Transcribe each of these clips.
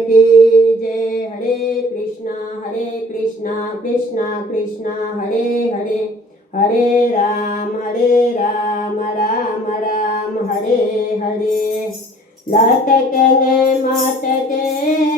की जय। हरे कृष्णा कृष्णा कृष्णा हरे हरे, हरे राम राम राम हरे हरे। लटके ने मटके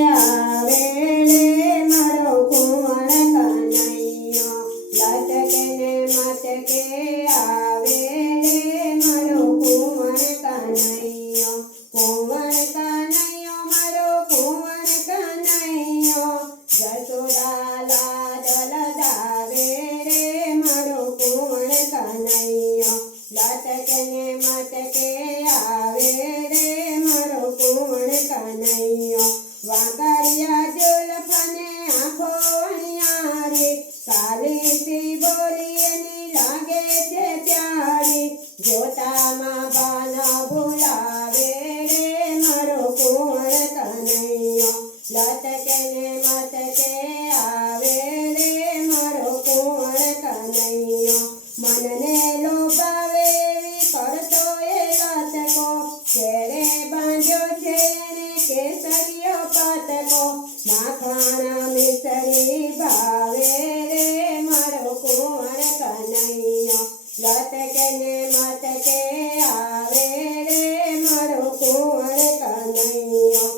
आवेले मारो कुंवर कन्हैया, लटके ने मटके आवेले मारो कुंवर कन्हैया, कुंवर कन्हैया मारो कुंवर कन्हैया, जसोदा लाडल दावे रे मारो कुंवर कन्हैया, लटके ने मटके आवे रे मारो कुंवर कन्हैया। वाकड़िया जुल्फने आँखो अणियारी, काली सी बोली एनी लागे छे प्यारी, जोतामां बान भुलावे रे मारो कुंवर कन्हैया, लटके ने मटके आवे रे मारो कुंवर कन्हैया। मनने लोभावे एवी करतो ए लटको, छेड़े बांध्यो छे एने केसरियो पटको, माखण मिसरी भावे रे मारो कुंवर कन्हैया, लटके ने मटके आवे रे मारो कुंवर कन्हैया।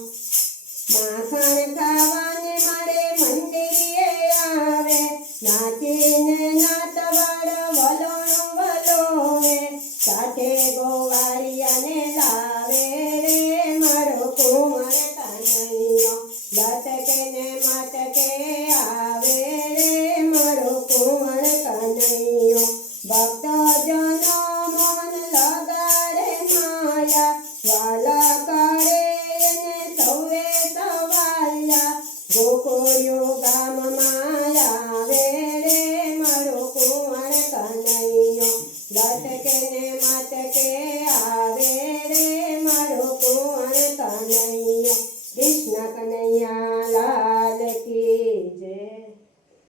माखण खावाने मारे मंदिरे आवे, नाचीने नातवाड़ वलोणो वलोवे, साथे गोवाळियाने लावे रे मारो कुंवर कन्हैया, लटके ने मटके आवे रे मारो कुंवर कन्हैया। भक्तजनो मन लगाड़े माया, वाला करे एने सौवे सवाया, गोकुळियो गाममां आवे रे मारो कुंवर कन्हैया, लटके ने मटके आवे रे मारो कुंवर कन्हैया।